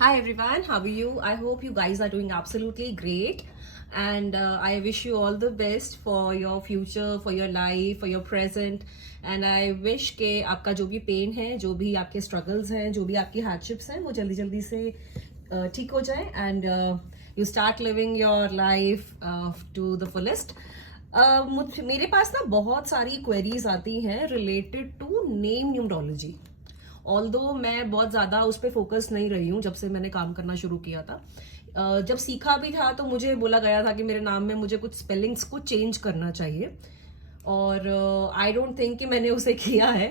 Hi everyone, how are you? I hope you guys are doing absolutely great. And I wish you all the best for your future, for your life, for your present. And I wish के आपका जो भी pen है, जो भी आपके struggles हैं, जो भी आपकी hardships हैं, वो जल्दी जल्दी से ठीक हो जाए and you start living your life to the fullest. मेरे पास ना बहुत सारी queries आती हैं related to name numerology. Although मैं बहुत ज़्यादा उस पर फोकस नहीं रही हूँ जब से मैंने काम करना शुरू किया था। जब सीखा भी था तो मुझे बोला गया था कि मेरे नाम में मुझे कुछ स्पेलिंग्स को चेंज करना चाहिए और आई डोंट थिंक कि मैंने उसे किया है।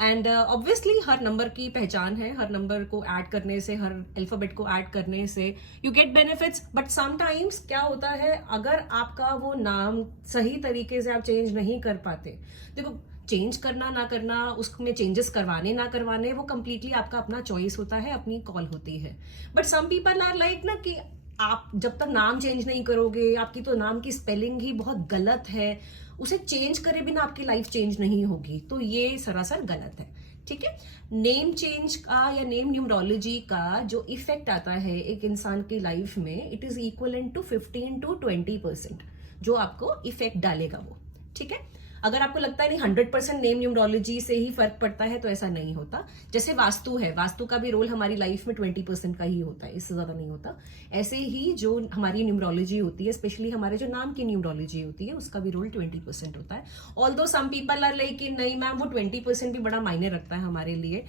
एंड ऑब्वियसली हर नंबर की पहचान है, हर नंबर को ऐड करने से, हर अल्फाबेट को ऐड करने से you get benefits. But sometimes क्या होता है, अगर आपका वो नाम सही तरीके से आप चेंज नहीं कर पाते, देखो चेंज करना ना करना, उसमें चेंजेस करवाने ना करवाने, वो कंप्लीटली आपका अपना चॉइस होता है, अपनी कॉल होती है। But some people are like ना कि आप जब तक नाम चेंज नहीं करोगे, आपकी तो नाम की स्पेलिंग ही बहुत गलत है, उसे चेंज करे बिना आपकी लाइफ चेंज नहीं होगी। तो ये सरासर गलत है, ठीक है। नेम चेंज का या नेम न्यूमरोलॉजी का जो इफेक्ट आता है एक इंसान की लाइफ में, it is equal to 15 to 20% जो आपको इफेक्ट डालेगा वो, ठीक है। अगर आपको लगता है नहीं 100% नेम न्यूमरोलॉजी से ही फर्क पड़ता है, तो ऐसा नहीं होता। जैसे वास्तु है, वास्तु का भी रोल हमारी लाइफ में 20% का ही होता है, इससे ज्यादा नहीं होता। ऐसे ही जो हमारी न्यूमरोलॉजी होती है, स्पेशली हमारे जो नाम की न्यूमरोलॉजी होती है, उसका भी रोल 20% होता है। Although some people are like कि नहीं मैम, वो 20% भी बड़ा मायने रखता है हमारे लिए।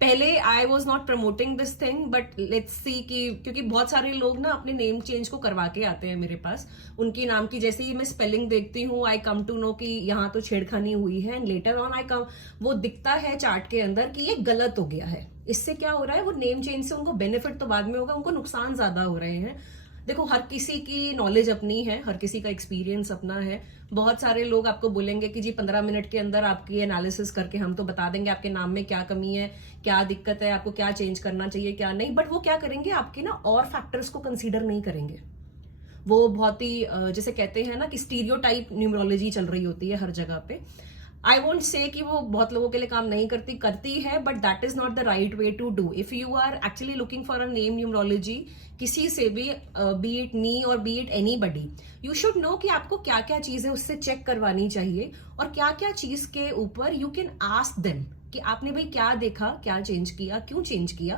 पहले I was not promoting this thing, but let's see कि क्योंकि बहुत सारे लोग ना अपने नेम चेंज को करवा के आते हैं मेरे पास। उनकी नाम की जैसे ही मैं स्पेलिंग देखती हूँ, आई कम टू नो कि यहाँ तो छेड़खानी हुई है, एंड लेटर ऑन आई कम वो दिखता है चार्ट के अंदर कि ये गलत हो गया है। इससे क्या हो रहा है, वो नेम चेंज से उनको बेनिफिट तो बाद में होगा, उनको नुकसान ज्यादा हो रहे हैं। देखो हर किसी की नॉलेज अपनी है, हर किसी का एक्सपीरियंस अपना है। बहुत सारे लोग आपको बोलेंगे कि जी 15 मिनट के अंदर आपकी एनालिसिस करके हम तो बता देंगे आपके नाम में क्या कमी है, क्या दिक्कत है, आपको क्या चेंज करना चाहिए, क्या नहीं। बट वो क्या करेंगे, आपके ना और फैक्टर्स को कंसीडर नहीं करेंगे। वो बहुत ही जैसे कहते हैं ना कि स्टीरियोटाइप न्यूमरोलॉजी चल रही होती है हर जगह पे। आई वोंट से कि वो बहुत लोगों के लिए काम नहीं करती है, but that is not the right way to do. If you are actually looking for a name numerology, किसी से भी, बी इट मी और be it anybody, you should know कि आपको क्या क्या चीजें उससे चेक करवानी चाहिए और क्या क्या चीज के ऊपर यू कैन आस्क देम कि आपने भाई क्या देखा, क्या चेंज किया, क्यों चेंज किया,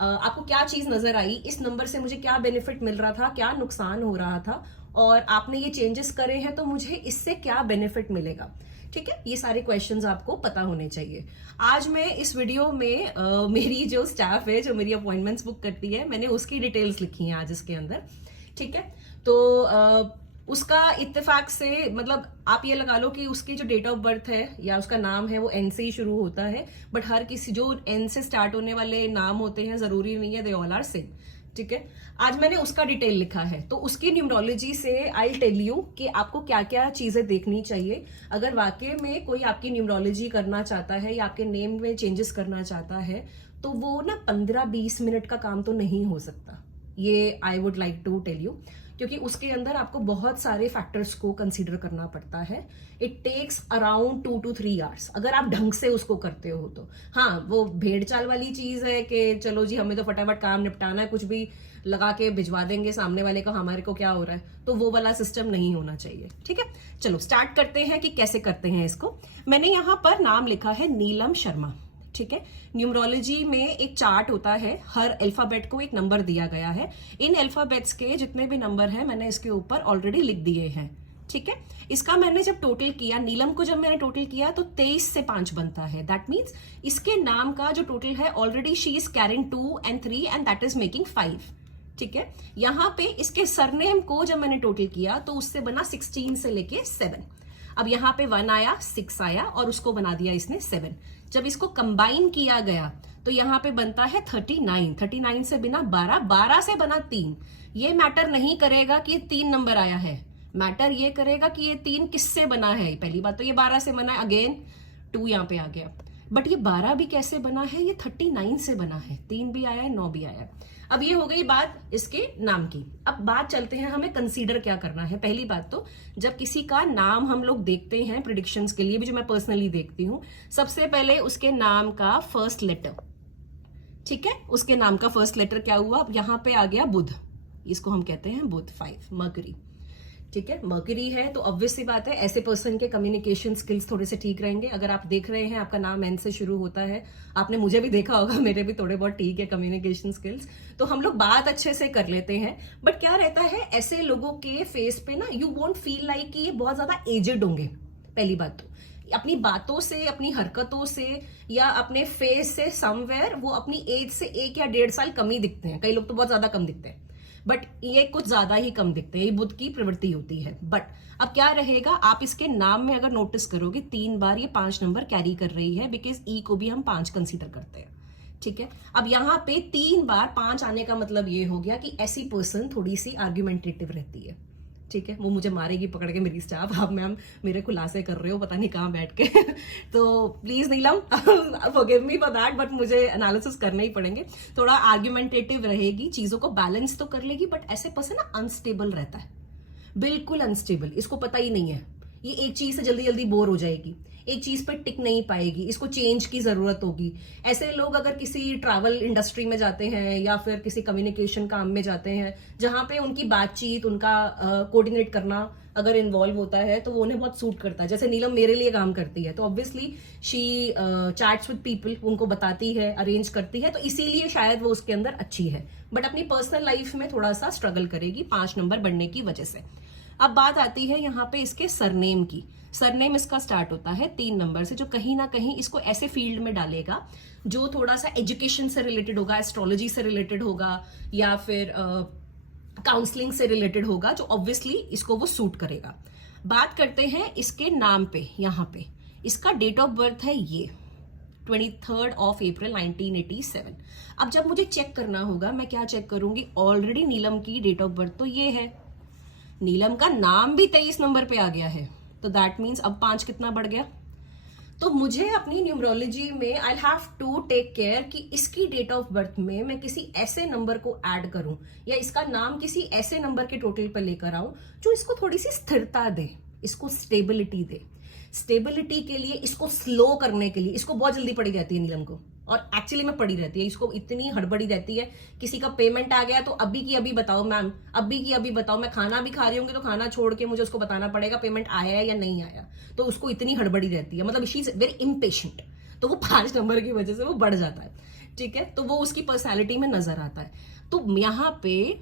आपको क्या चीज नजर आई, इस नंबर से मुझे क्या बेनिफिट मिल रहा था, क्या नुकसान हो रहा था, और आपने ये चेंजेस करे हैं तो मुझे इससे क्या बेनिफिट मिलेगा, ठीक है। ये सारे क्वेश्चंस आपको पता होने चाहिए। आज मैं इस वीडियो में मेरी जो स्टाफ है, जो मेरी अपॉइंटमेंट्स बुक करती है, मैंने उसकी डिटेल्स लिखी हैं आज इसके अंदर, ठीक है। तो उसका इत्तेफाक से मतलब आप ये लगा लो कि उसकी जो डेट ऑफ बर्थ है या उसका नाम है वो एन से ही शुरू होता है। बट हर किसी जो एन से स्टार्ट होने वाले नाम होते हैं, जरूरी नहीं है दे ऑल आर सेम, ठीक है। आज मैंने उसका डिटेल लिखा है, तो उसकी न्यूमरोलॉजी से आई टेल यू कि आपको क्या क्या चीजें देखनी चाहिए। अगर वाकई में कोई आपकी न्यूमरोलॉजी करना चाहता है या आपके नेम में चेंजेस करना चाहता है, तो वो ना 15-20 मिनट का काम तो नहीं हो सकता, ये I would like to tell you, क्योंकि उसके अंदर आपको बहुत सारे फैक्टर्स को कंसीडर करना पड़ता है। It takes around 2 to 3 hours अगर आप ढंग से उसको करते हो तो। हाँ, वो भेड़ चाल वाली चीज है कि चलो जी हमें तो फटाफट काम निपटाना है, कुछ भी लगा के भिजवा देंगे सामने वाले को, हमारे को क्या हो रहा है, तो वो वाला सिस्टम नहीं होना चाहिए, ठीक है। चलो स्टार्ट करते हैं कि कैसे करते हैं इसको। मैंने यहाँ पर नाम लिखा है नीलम शर्मा, ठीक है। न्यूमरोलॉजी में एक चार्ट होता है, हर अल्फाबेट को एक नंबर दिया गया है। इन अल्फाबेट्स के जितने भी नंबर हैं मैंने इसके ऊपर ऑलरेडी लिख दिए हैं, ठीक है। इसका मैंने जब टोटल किया, नीलम को जब मैंने टोटल किया तो 23 से 5 बनता है। दैट मीन्स इसके नाम का जो टोटल है, already she is carrying 2 and 3 and that is making 5, ठीक है। यहां पे इसके सरनेम को जब मैंने टोटल किया तो उससे बना 16 से लेके 7। अब यहाँ पे 1 आया, 6 आया और उसको बना दिया इसने 7। जब इसको कंबाइन किया गया तो यहाँ पे बनता है 39। 39 से बिना 12, 12 से बना 3। ये मैटर नहीं करेगा कि 3 नंबर आया है, मैटर ये करेगा कि ये 3 किससे बना है। पहली बात तो ये 12 से बना है, अगेन 2 यहाँ पे आ गया। बट ये 12 भी कैसे बना है, ये 39 से बना है, 3 भी आया है, 9 भी आया है। अब ये हो गई बात इसके नाम की। अब बात चलते हैं हमें कंसीडर क्या करना है। पहली बात तो जब किसी का नाम हम लोग देखते हैं प्रिडिक्शंस के लिए भी, जो मैं पर्सनली देखती हूँ, सबसे पहले उसके नाम का फर्स्ट लेटर, ठीक है, उसके नाम का फर्स्ट लेटर क्या हुआ, यहाँ पे आ गया बुध, इसको हम कहते हैं बुध 5 मर्करी। ठीक है, मर्करी है तो ऑब्वियस सी बात है ऐसे पर्सन के कम्युनिकेशन स्किल्स थोड़े से ठीक रहेंगे। अगर आप देख रहे हैं आपका नाम एन से शुरू होता है, आपने मुझे भी देखा होगा, मेरे भी थोड़े बहुत ठीक है कम्युनिकेशन स्किल्स, तो हम लोग बात अच्छे से कर लेते हैं। बट क्या रहता है ऐसे लोगों के फेस पे ना, यू वोंट फील लाइक कि ये बहुत ज्यादा एजेड होंगे। पहली बात तो अपनी बातों से, अपनी हरकतों से या अपने फेस से समवेयर वो अपनी एज से 1 या 1.5 साल कम ही दिखते हैं। कई लोग तो बहुत ज्यादा कम दिखते हैं, बट ये कुछ ज्यादा ही कम दिखते हैं, ये बुध की प्रवृत्ति होती है। बट अब क्या रहेगा, आप इसके नाम में अगर नोटिस करोगे 3 बार ये 5 नंबर कैरी कर रही है, बिकॉज ई को भी हम 5 कंसीडर करते हैं। ठीक है, अब यहाँ पे 3 बार 5 आने का मतलब ये हो गया कि ऐसी पर्सन थोड़ी सी आर्ग्यूमेंटेटिव रहती है। ठीक है, वो मुझे मारेगी पकड़ के मेरी स्टाफ, अब मैम मेरे खुलासे कर रहे हो पता नहीं कहाँ बैठ के तो please Neelam forgive me for that, but मुझे एनालिसिस करने ही पड़ेंगे। थोड़ा आर्ग्यूमेंटेटिव रहेगी, चीजों को बैलेंस तो कर लेगी, बट ऐसे पर्सन ना अनस्टेबल रहता है, बिल्कुल अनस्टेबल, इसको पता ही नहीं है, ये एक चीज से जल्दी जल्दी बोर हो जाएगी, एक चीज पर टिक नहीं पाएगी, इसको चेंज की जरूरत होगी। ऐसे लोग अगर किसी ट्रैवल इंडस्ट्री में जाते हैं या फिर किसी कम्युनिकेशन काम में जाते हैं जहां पे उनकी बातचीत, उनका कोऑर्डिनेट करना अगर इन्वॉल्व होता है तो वो उन्हें बहुत सूट करता है। जैसे नीलम मेरे लिए काम करती है तो obviously she chats with people, उनको बताती है, अरेंज करती है, तो इसीलिए शायद वो उसके अंदर अच्छी है, बट अपनी पर्सनल लाइफ में थोड़ा सा स्ट्रगल करेगी 5 नंबर बढ़ने की वजह से। अब बात आती है यहाँ पे इसके सरनेम की। सरनेम इसका स्टार्ट होता है 3 नंबर से, जो कहीं ना कहीं इसको ऐसे फील्ड में डालेगा जो थोड़ा सा एजुकेशन से रिलेटेड होगा, एस्ट्रोलॉजी से रिलेटेड होगा या फिर काउंसलिंग से रिलेटेड होगा, जो ऑब्वियसली इसको वो सूट करेगा। बात करते हैं इसके नाम पे, यहाँ पे इसका डेट ऑफ बर्थ है ये 23 अप्रैल 1987। अब जब मुझे चेक करना होगा, मैं क्या चेक करूंगी, ऑलरेडी नीलम की डेट ऑफ बर्थ तो ये है, नीलम का नाम भी 23 नंबर पे आ गया है, तो दैट मीन्स अब 5 कितना बढ़ गया। तो मुझे अपनी न्यूमरोलॉजी में I have to take care कि इसकी डेट ऑफ बर्थ में मैं किसी ऐसे नंबर को ऐड करूं या इसका नाम किसी ऐसे नंबर के टोटल पर लेकर आऊं जो इसको थोड़ी सी स्थिरता दे, इसको स्टेबिलिटी दे। स्टेबिलिटी के लिए, इसको स्लो करने के लिए, इसको बहुत जल्दी पड़ी रहती है नीलम को, और एक्चुअली में पड़ी रहती है, इसको इतनी हड़बड़ी रहती है। किसी का पेमेंट आ गया तो अभी की अभी बताओ मैम, अभी की अभी बताओ, मैं खाना भी खा रही होंगी तो खाना छोड़ के मुझे उसको बताना पड़ेगा पेमेंट आया है या नहीं आया, तो उसको इतनी हड़बड़ी रहती है, मतलब शी इज वेरी इम्पेशेंट। तो वो 5 नंबर की वजह से वो बढ़ जाता है। ठीक है, तो वो उसकी पर्सनैलिटी में नजर आता है। तो यहाँ पे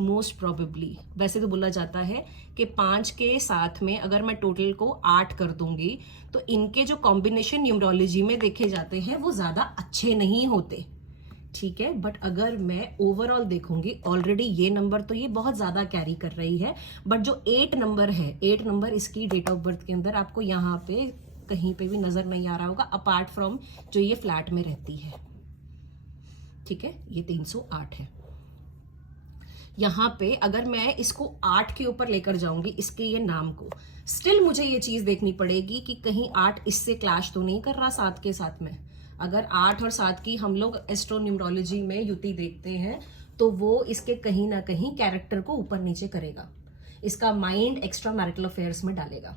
मोस्ट प्रोबेबली, वैसे तो बोला जाता है कि 5 के साथ में अगर मैं टोटल को 8 कर दूंगी तो इनके जो कॉम्बिनेशन न्यूमरोलॉजी में देखे जाते हैं वो ज्यादा अच्छे नहीं होते। ठीक है, बट अगर मैं ओवरऑल देखूंगी, ऑलरेडी ये नंबर तो ये बहुत ज्यादा कैरी कर रही है, बट जो 8 नंबर है, 8 नंबर इसकी डेट ऑफ बर्थ के अंदर आपको यहाँ पे कहीं पे भी नजर नहीं आ रहा होगा, अपार्ट फ्रॉम जो ये फ्लैट में रहती है। ठीक है, ये 308 है। यहाँ पे अगर मैं इसको 8 के ऊपर लेकर जाऊंगी, इसके ये नाम को, स्टिल मुझे ये चीज देखनी पड़ेगी कि कहीं 8 इससे क्लैश तो नहीं कर रहा 7 के साथ में। अगर 8 और 7 की हम लोग एस्ट्रो न्यूमरोलॉजी में युति देखते हैं तो वो इसके कहीं ना कहीं कैरेक्टर को ऊपर नीचे करेगा, इसका माइंड एक्स्ट्रा मैरिटल अफेयर्स में डालेगा।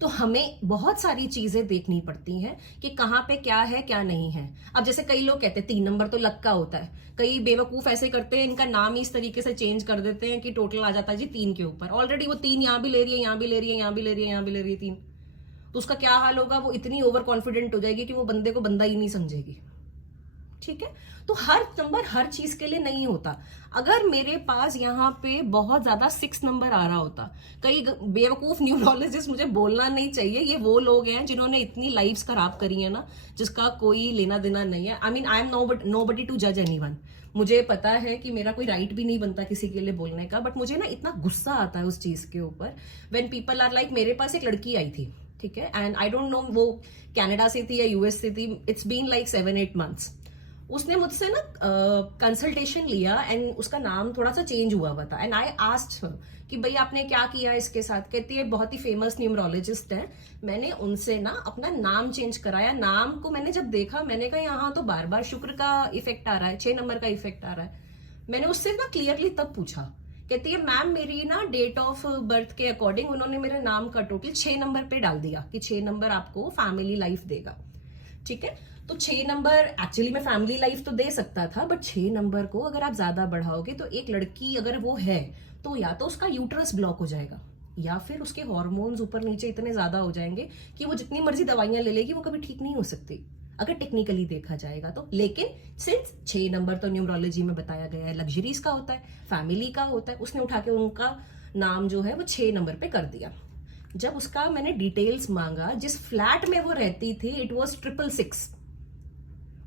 तो हमें बहुत सारी चीजें देखनी पड़ती हैं कि कहाँ पे क्या है क्या नहीं है। अब जैसे कई लोग कहते हैं 3 नंबर तो लक का होता है, कई बेवकूफ ऐसे करते हैं इनका नाम ही इस तरीके से चेंज कर देते हैं कि टोटल आ जाता है जी 3 के ऊपर, ऑलरेडी वो 3 यहाँ भी ले रही है, यहाँ भी ले रही है, यहाँ भी ले रही है, यहाँ भी ले रही है 3, तो उसका क्या हाल होगा, वो इतनी ओवर कॉन्फिडेंट हो जाएगी कि वो बंदे को बंदा ही नहीं समझेगी। ठीक है, तो हर नंबर हर चीज के लिए नहीं होता। अगर मेरे पास यहाँ पे बहुत ज्यादा 6 नंबर आ रहा होता, कई बेवकूफ न्यूमरोलॉजिस्ट, मुझे बोलना नहीं चाहिए, ये वो लोग हैं जिन्होंने इतनी लाइफ्स खराब करी है ना, जिसका कोई लेना देना नहीं है। I mean I am nobody to जज एनीवन, मुझे पता है कि मेरा कोई राइट भी नहीं बनता किसी के लिए बोलने का, बट मुझे ना इतना गुस्सा आता है उस चीज के ऊपर व्हेन पीपल आर लाइक, मेरे पास एक लड़की आई थी, ठीक है, एंड आई डोंट नो वो कनाडा से थी या यूएस से थी, इट्स बीन लाइक 7-8 मंथ्स। उसने मुझसे ना कंसल्टेशन लिया एंड उसका नाम थोड़ा सा चेंज हुआ था, एंड आई आस्क्ड कि भाई आपने क्या किया इसके साथ। कहती है बहुत ही फेमस न्यूमरोलॉजिस्ट है, मैंने उनसे ना अपना नाम चेंज कराया। नाम को मैंने जब देखा, मैंने कहा यहाँ तो बार बार शुक्र का इफेक्ट आ रहा है, 6 नंबर का इफेक्ट आ रहा है। मैंने उससे ना क्लियरली तब पूछा, कहती है मैम मेरी ना डेट ऑफ बर्थ के अकॉर्डिंग उन्होंने मेरे नाम का टोटल 6 नंबर पे डाल दिया कि 6 नंबर आपको फैमिली लाइफ देगा। ठीक है। तो 6 नंबर एक्चुअली में फैमिली लाइफ तो दे सकता था, बट 6 नंबर को अगर आप ज्यादा बढ़ाओगे तो एक लड़की अगर वो है तो या तो उसका यूट्रस ब्लॉक हो जाएगा, या फिर उसके हार्मोन्स ऊपर नीचे इतने ज्यादा हो जाएंगे कि वो जितनी मर्जी दवाइयां ले लेगी वो कभी ठीक नहीं हो सकती, अगर टेक्निकली देखा जाएगा तो। लेकिन सिंस 6 नंबर तो न्यूमरोलॉजी में बताया गया है लग्जरीज का होता है, फैमिली का होता है, उसने उठा के उनका नाम जो है वो 6 नंबर पे कर दिया। जब उसका मैंने डिटेल्स मांगा, जिस फ्लैट में वो रहती थी इट वॉज 666,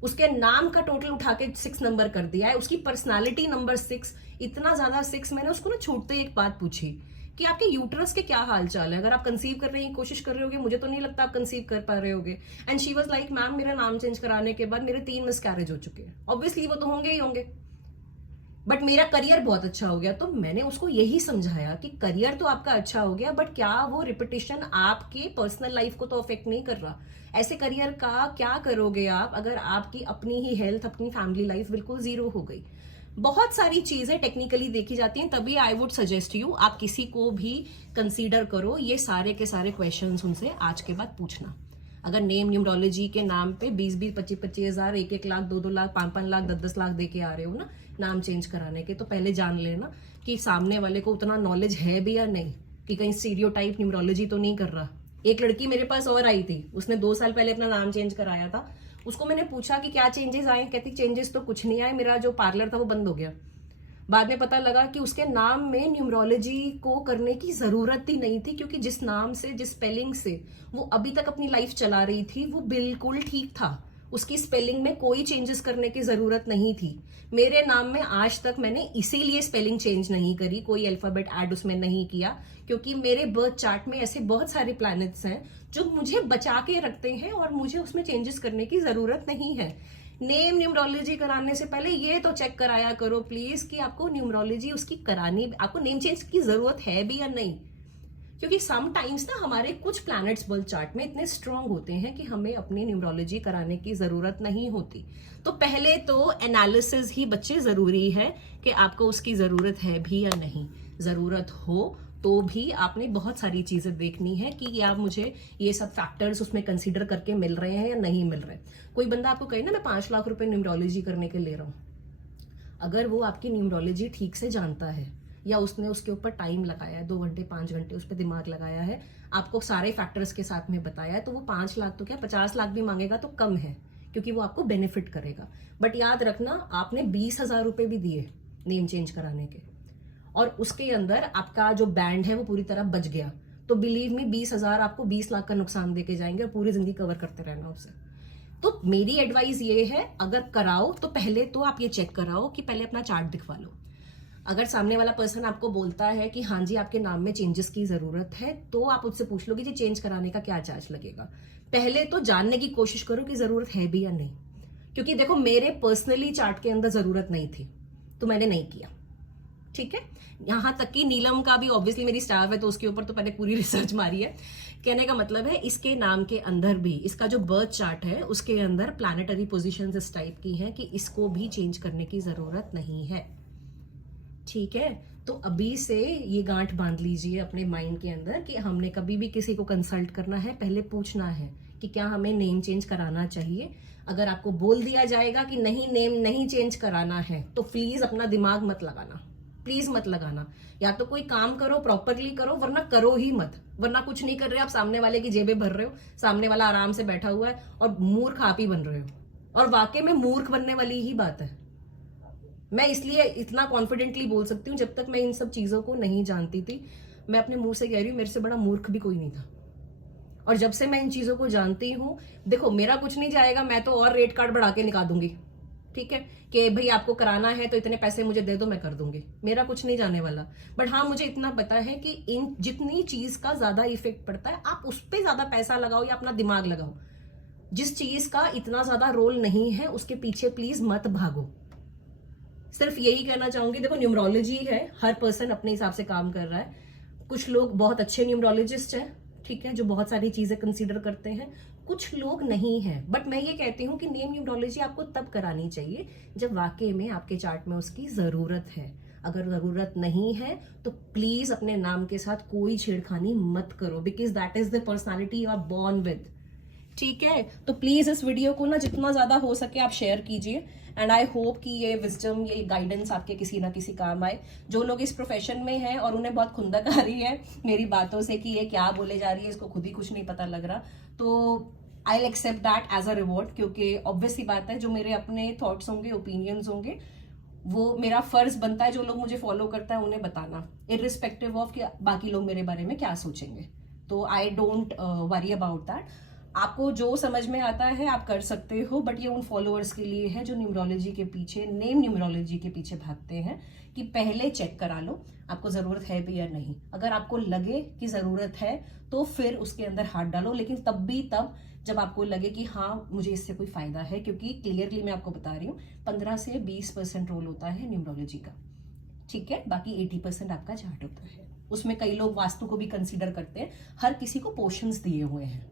उसके नाम का टोटल उठा के 6 नंबर कर दिया है, उसकी पर्सनालिटी नंबर 6, इतना ज्यादा 6। मैंने उसको ना छूटते ही एक बात पूछी कि आपके यूट्रस के क्या हाल चाल है, अगर आप कंसीव करने की कोशिश कर रहे होगे, मुझे तो नहीं लगता आप कंसीव कर पा रहे होगे। And she was like ma'am मेरा नाम चेंज कराने के बाद मेरे 3 मिसकैरेज हो चुके हैं। ऑब्वियसली वो तो होंगे ही होंगे, बट मेरा करियर बहुत अच्छा हो गया। तो मैंने उसको यही समझाया कि करियर तो आपका अच्छा हो गया, बट क्या वो रिपीटिशन आपके पर्सनल लाइफ को तो अफेक्ट नहीं कर रहा? ऐसे करियर का क्या करोगे आप अगर आपकी अपनी ही हेल्थ, अपनी फैमिली लाइफ बिल्कुल जीरो हो गई? बहुत सारी चीजें टेक्निकली देखी जाती हैं, तभी आई वुड सजेस्ट यू आप किसी को भी कंसीडर करो, ये सारे के सारे क्वेश्चंस उनसे आज के बाद पूछना। अगर नेम न्यूमरोलॉजी के नाम पे 20-20, 25-25 हजार, 1-1 लाख, 2-2 लाख, 5-5 लाख, 10-10 लाख दे के आ रहे हो ना नाम चेंज कराने के, तो पहले जान लेना कि सामने वाले को उतना नॉलेज है भी या नहीं, कि कहीं स्टीरियोटाइप न्यूमरोलॉजी तो नहीं कर रहा। एक लड़की मेरे पास और आई थी, उसने 2 साल पहले अपना नाम चेंज कराया था। उसको मैंने पूछा कि क्या चेंजेस आए, कहती चेंजेस तो कुछ नहीं आए, मेरा जो पार्लर था वो बंद हो गया। बाद में पता लगा कि उसके नाम में न्यूमरोलॉजी को करने की जरूरत ही नहीं थी, क्योंकि जिस नाम से, जिस स्पेलिंग से वो अभी तक अपनी लाइफ चला रही थी वो बिल्कुल ठीक था। उसकी स्पेलिंग में कोई चेंजेस करने की जरूरत नहीं थी। मेरे नाम में आज तक मैंने इसीलिए स्पेलिंग चेंज नहीं करी, कोई अल्फाबेट ऐड उसमें नहीं किया, क्योंकि मेरे बर्थ चार्ट में ऐसे बहुत सारे प्लैनेट्स हैं जो मुझे बचा के रखते हैं और मुझे उसमें चेंजेस करने की जरूरत नहीं है। नेम न्यूमरोलॉजी कराने से पहले ये तो चेक कराया करो प्लीज कि आपको न्यूमरोलॉजी उसकी करानी, आपको नेम चेंज की जरूरत है भी या नहीं। क्योंकि समटाइम्स ना हमारे कुछ प्लैनेट्स बर्थ चार्ट में इतने स्ट्रांग होते हैं कि हमें अपनी न्यूमरोलॉजी कराने की जरूरत नहीं होती। तो पहले तो एनालिसिस ही बच्चे जरूरी है कि आपको उसकी जरूरत है भी या नहीं। जरूरत हो तो भी आपने बहुत सारी चीजें देखनी है कि या मुझे ये सब फैक्टर्स उसमें कंसीडर करके मिल रहे हैं या नहीं मिल रहे। कोई बंदा आपको कहे ना मैं 5 लाख रुपए न्यूमरोलॉजी करने के ले रहा हूं, अगर वो आपकी न्यूमरोलॉजी ठीक से जानता है या उसने उसके ऊपर टाइम लगाया है, 2 घंटे 5 घंटे उस पर दिमाग लगाया है, आपको सारे फैक्टर्स के साथ में बताया है, तो वो 5 लाख तो क्या 50 लाख भी मांगेगा तो कम है, क्योंकि वो आपको बेनिफिट करेगा। बट याद रखना आपने 20,000 रुपए भी दिए नेम चेंज कराने के, और उसके अंदर आपका जो बैंड है वो पूरी तरह बच गया, तो बिलीव मी 20,000 आपको 20 लाख का नुकसान देके जाएंगे और पूरी जिंदगी कवर करते रहना उसे। तो मेरी एडवाइस ये है, अगर कराओ तो पहले तो आप ये चेक कराओ कि पहले अपना चार्ट दिखवा लो। अगर सामने वाला पर्सन आपको बोलता है कि हाँ जी आपके नाम में चेंजेस की जरूरत है, तो आप उससे पूछ लो कि जी चेंज कराने का क्या चार्ज लगेगा। पहले तो जानने की कोशिश करो कि जरूरत है भी या नहीं, क्योंकि देखो मेरे पर्सनली चार्ट के अंदर जरूरत नहीं थी तो मैंने नहीं किया। ठीक है, यहां तक कि नीलम का भी ऑब्वियसली मेरी स्टाफ है तो उसके ऊपर तो पहले पूरी रिसर्च मारी है। कहने का मतलब है इसके नाम के अंदर भी, इसका जो बर्थ चार्ट है उसके अंदर प्लैनेटरी पोजीशंस इस टाइप की हैं कि इसको भी चेंज करने की जरूरत नहीं है। ठीक है, तो अभी से ये गांठ बांध लीजिए अपने माइंड के अंदर कि हमने कभी भी किसी को कंसल्ट करना है पहले पूछना है कि क्या हमें नेम चेंज कराना चाहिए। अगर आपको बोल दिया जाएगा कि नहीं नेम नहीं चेंज कराना है तो प्लीज अपना दिमाग मत लगाना, प्लीज मत लगाना। या तो कोई काम करो प्रॉपरली करो, वरना करो ही मत। वरना कुछ नहीं कर रहे आप सामने वाले की जेबें भर रहे हो, सामने वाला आराम से बैठा हुआ है और मूर्ख आप ही बन रहे हो, और वाकई में मूर्ख बनने वाली ही बात है। मैं इसलिए इतना कॉन्फिडेंटली बोल सकती हूँ, जब तक मैं इन सब चीजों को नहीं जानती थी, मैं अपने मुंह से कह रही हूँ मेरे से बड़ा मूर्ख भी कोई नहीं था। और जब से मैं इन चीजों को जानती हूँ, देखो मेरा कुछ नहीं जाएगा, मैं तो और रेट कार्ड बढ़ा के निकाल दूंगी। ठीक है कि भाई आपको कराना है तो इतने पैसे मुझे दे दो, मैं कर दूंगी, मेरा कुछ नहीं जाने वाला। बट हाँ मुझे इतना पता है कि इन जितनी चीज का ज्यादा इफेक्ट पड़ता है आप उस पर ज्यादा पैसा लगाओ या अपना दिमाग लगाओ। जिस चीज का इतना ज्यादा रोल नहीं है उसके पीछे प्लीज मत भागो। सिर्फ यही कहना चाहूंगी, देखो न्यूमरोलॉजी है, हर पर्सन अपने हिसाब से काम कर रहा है। कुछ लोग बहुत अच्छे न्यूमरोलॉजिस्ट हैं, ठीक है, जो बहुत सारी चीजें कंसीडर करते हैं, कुछ लोग नहीं है। बट मैं ये कहती हूँ कि नेम न्यूमरोलॉजी आपको तब करानी चाहिए जब वाकई में आपके चार्ट में उसकी जरूरत है। अगर जरूरत नहीं है तो प्लीज अपने नाम के साथ कोई छेड़खानी मत करो, because that is the personality you are born with. ठीक है, तो प्लीज इस वीडियो को ना जितना ज्यादा हो सके आप शेयर कीजिए, एंड आई होप कि ये विजडम, ये गाइडेंस आपके किसी ना किसी काम आए। जो लोग इस प्रोफेशन में हैं और उन्हें बहुत खुंदक आ रही है मेरी बातों से कि ये क्या बोले जा रही है, इसको खुद ही कुछ नहीं पता लग रहा, तो I will accept that as a reward, क्योंकि ऑब्वियस सी बात है, जो मेरे अपने थॉट्स होंगे, ओपिनियंस होंगे, वो मेरा फर्ज बनता है जो लोग मुझे फॉलो करता है उन्हें बताना, इरिस्पेक्टिव ऑफ कि बाकी लोग मेरे बारे में क्या सोचेंगे। तो I don't worry about that. आपको जो समझ में आता है आप कर सकते हो, बट ये उन फॉलोअर्स के लिए है जो न्यूमरोलॉजी के पीछे, नेम न्यूमरोलॉजी के पीछे भागते हैं, कि पहले चेक करा लो आपको जरूरत है भी या नहीं। अगर आपको लगे कि जरूरत है तो फिर उसके अंदर हाथ डालो, लेकिन तब भी तब जब आपको लगे कि हाँ मुझे इससे कोई फायदा है, क्योंकि क्लियरली मैं आपको बता रही हूँ 15 से 20% रोल होता है न्यूमरोलॉजी का, ठीक है, बाकी 80% आपका चार्ट होता है। उसमें कई लोग वास्तु को भी कंसीडर करते हैं। हर किसी को पोर्शंस दिए हुए हैं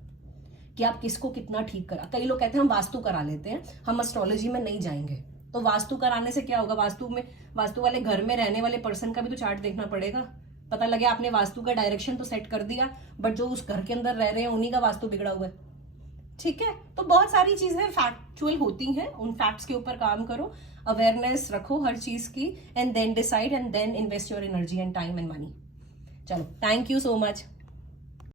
कि आप किसको कितना ठीक करा। कई लोग कहते हैं हम वास्तु करा लेते हैं, हम एस्ट्रोलॉजी में नहीं जाएंगे। तो वास्तु कराने से क्या होगा? वास्तु वाले घर में रहने वाले पर्सन का भी तो चार्ट देखना पड़ेगा। पता लगे आपने वास्तु का डायरेक्शन तो सेट कर दिया, बट जो उस घर के अंदर रह रहे हैं उन्हीं का वास्तु बिगड़ा हुआ है, ठीक है। तो बहुत सारी चीजें फैक्चुअल होती हैं, उन फैक्ट्स के ऊपर काम करो, अवेयरनेस रखो हर चीज की, and then decide, and then invest your energy and time and money. चलो, थैंक यू सो मच।